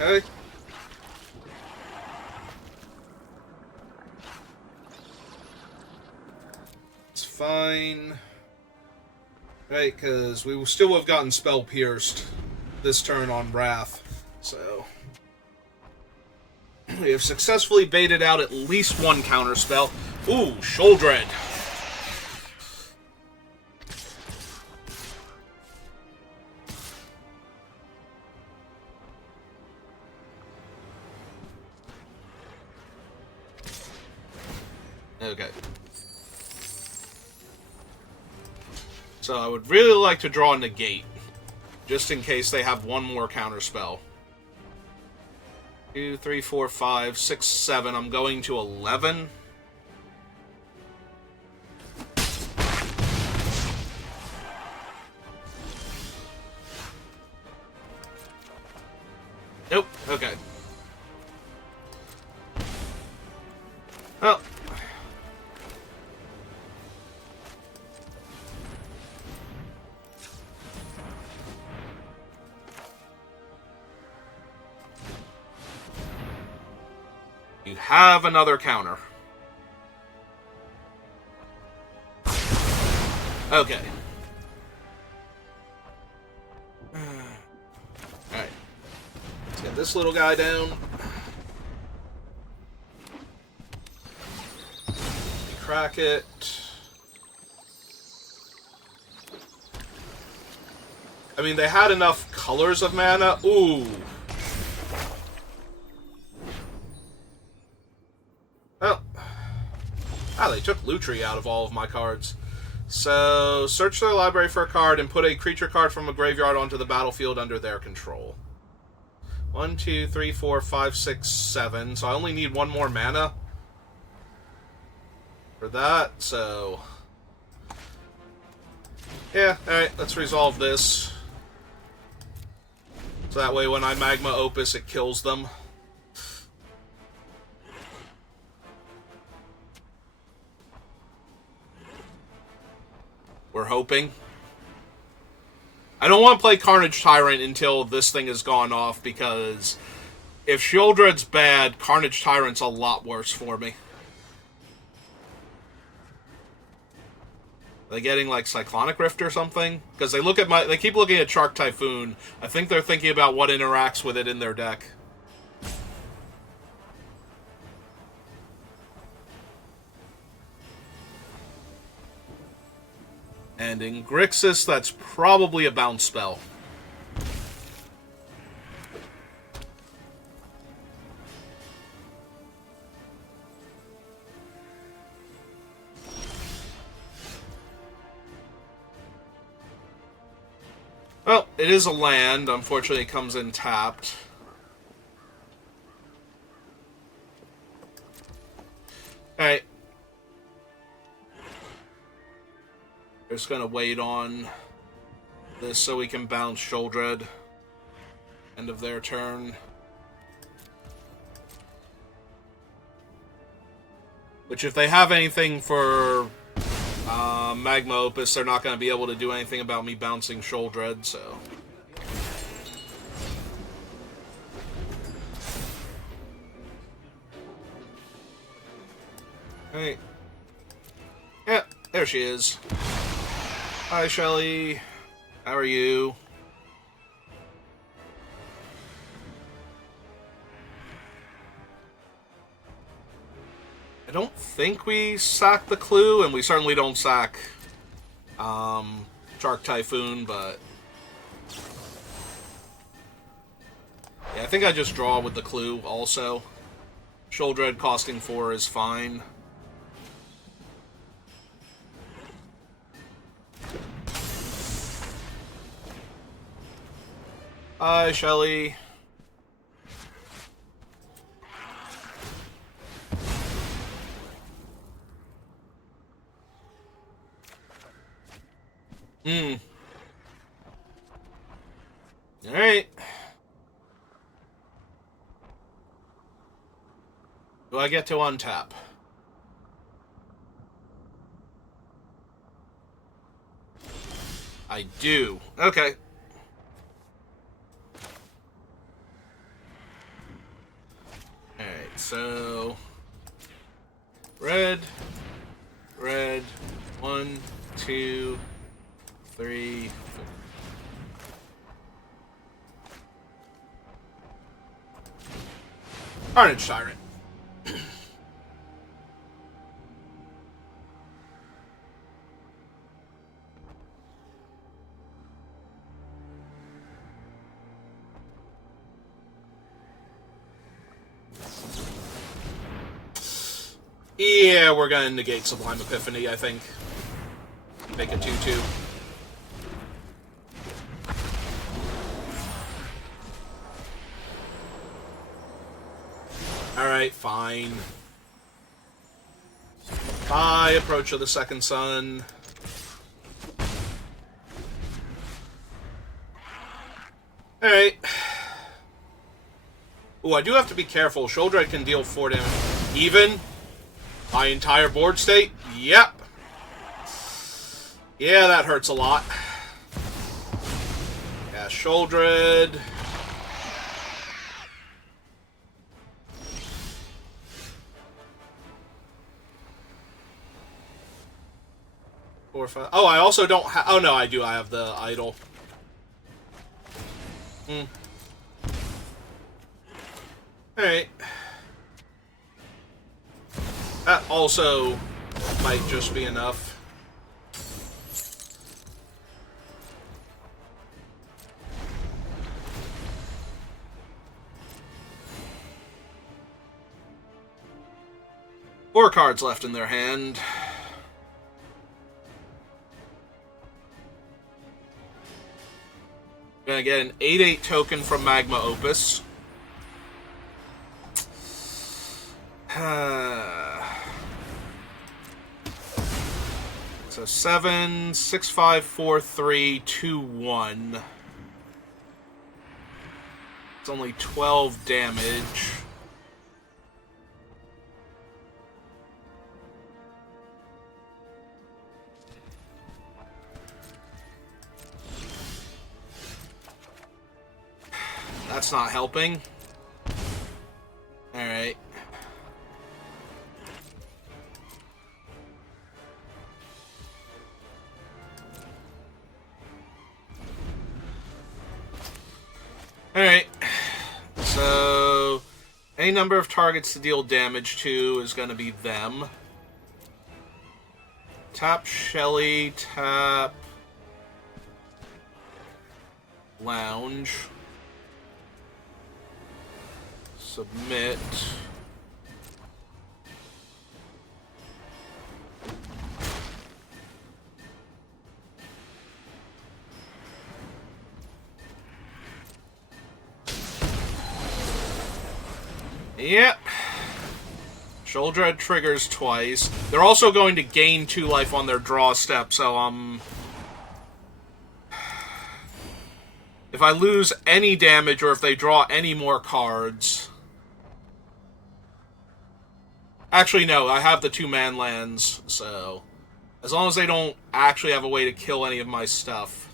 Okay. It's fine. Right, because we will still have gotten Spell Pierced this turn on Wrath, so... we have successfully baited out at least one counterspell. Ooh, Sheoldred. Okay. So I would really like to draw a Negate, just in case they have one more counterspell. 2, 3, 4, 5, 6, 7. I'm going to 11. Nope. Okay. Well. You have another counter. Okay. Alright. Let's get this little guy down. crack it. I mean, they had enough colors of mana. Ooh. Well. Ah, they took Lutri out of all of my cards. So, search their library for a card and put a creature card from a graveyard onto the battlefield under their control. 1, 2, 3, 4, 5, 6, 7. So I only need one more mana for that, so... Yeah, alright, let's resolve this. So that way when I Magma Opus, it kills them. We're hoping. I don't want to play Carnage Tyrant until this thing has gone off, because if Sheoldred's bad, Carnage Tyrant's a lot worse for me. Are they getting like Cyclonic Rift or something? Because they keep looking at Shark Typhoon. I think they're thinking about what interacts with it in their deck. And in Grixis, that's probably a bounce spell. Well, it is a land. Unfortunately, it comes in tapped. Alright. Just gonna wait on this so we can bounce Sheoldred. End of their turn. Which, if they have anything for Magma Opus, they're not going to be able to do anything about me bouncing Sheoldred, so... Hey. Yeah, there she is. Hi, Shelly. How are you? I don't think we sack the Clue, and we certainly don't sack Shark Typhoon, but... Yeah, I think I just draw with the Clue also. Sheoldred costing 4 is fine. Hi, Shelly. Alright. Do I get to untap? I do. Okay. Alright, so... Red. 1, 2, 3, 4. Carnage Tyrant. Yeah, we're gonna negate Sublime Epiphany, I think. Make it 2/2. Alright, fine. Bye, Approach of the Second Sun. Alright. Ooh, I do have to be careful. Sheoldred can deal 4 damage. Even? My entire board state? Yep. Yeah, that hurts a lot. Yeah, Sheoldred. Oh, I also don't have... Oh, no, I do. I have the Idol. Alright. That also might just be enough. Four cards left in their hand. Gonna get an 8/8 token from Magma Opus. So 7, 6, 5, 4, 3, 2, 1. It's only 12 damage. That's not helping. Alright. Alright. So, any number of targets to deal damage to is going to be them. Tap Shelly, tap Lounge. Submit. Yep. Sheoldred triggers twice. They're also going to gain 2 life on their draw step, so if I lose any damage or if they draw any more cards... Actually, no, I have the 2-man lands, so... As long as they don't actually have a way to kill any of my stuff.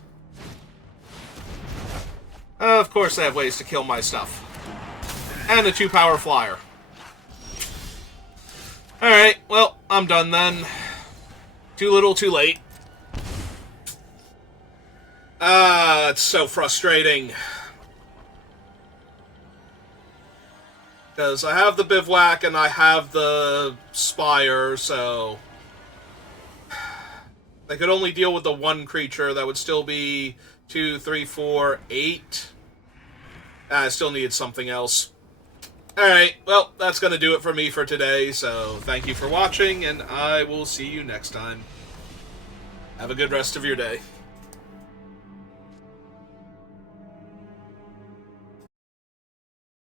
Of course they have ways to kill my stuff. And a 2-power flyer. Alright, well, I'm done then. Too little, too late. It's so frustrating. Because I have the Bivouac and I have the Spire, so... I could only deal with the 1 creature. That would still be 2, 3, 4, 8. I still needed something else. Alright, well, that's going to do it for me for today, so thank you for watching, and I will see you next time. Have a good rest of your day.